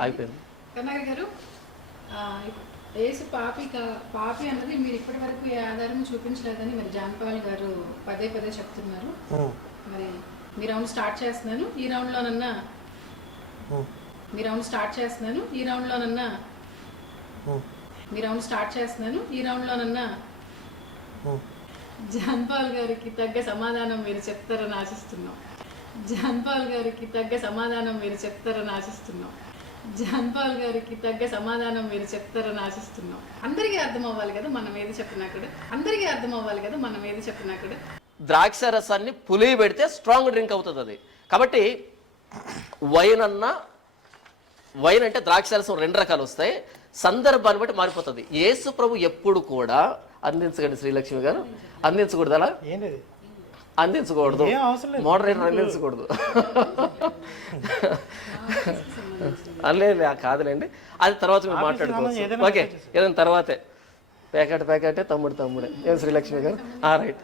అయిపోయింది. కర్ణాకర్ గారు ఆ, యేసు పాపి కా- పాపి అన్నది మీరు ఇప్పటి వరకు ఏ ఆధారం చూపించలేదని మరి జాన్పాల్ గారు పదే పదే చెప్తున్నారు. మరి మీ రౌండ్ స్టార్ట్ చేస్తున్నాను. ఈ రౌండ్లోనన్నా మీ రౌండ్ స్టార్ట్ చేస్తున్నాను. ఈ రౌండ్లోనన్నా మీ రౌండ్ స్టార్ట్ చేస్తున్నాను. ఈ రౌండ్లోనన్నా జాన్పాల్ గారికి తగ్గ సమాధానం మీరు చెప్తారని ఆశిస్తున్నాం. జాన్పాల్ గారికి తగ్గ సమాధానం మీరు చెప్తారని ఆశిస్తున్నాం. జాన్పాల్ గారికి తగ్గ సమాధానం మీరు చెప్తారని ఆశిస్తున్నాం. అందరికీ అర్థం అవ్వాలి కదా మనం ఏది చెప్పినా కూడా? అందరికీ అర్థం అవ్వాలి కదా మనం ఏది చెప్పినా కూడా? ద్రాక్ష రసాన్ని పులి పెడితే స్ట్రాంగ్ డ్రింక్ అవుతుంది అది. కాబట్టి వైన్ అన్న వైన్ అంటే ద్రాక్ష రసం రెండు రకాలు వస్తాయి. సందర్భాన్ని బట్టి మారిపోతుంది. యేసు ప్రభు ఎప్పుడు కూడా అందించకండి శ్రీలక్ష్మి గారు. అందించకూడదు? అలా అందించకూడదు. మోడరేటర్ అందించకూడదు. లేదు కాదులేండి. అది తర్వాత మీరు మాట్లాడుకోవచ్చు. ఓకే ఏదైనా తర్వాతే. ప్యాకెట్ ప్యాకెటే తమ్ముడు తమ్ముడే. ఏం శ్రీలక్ష్మి గారు? ఆ రైట్.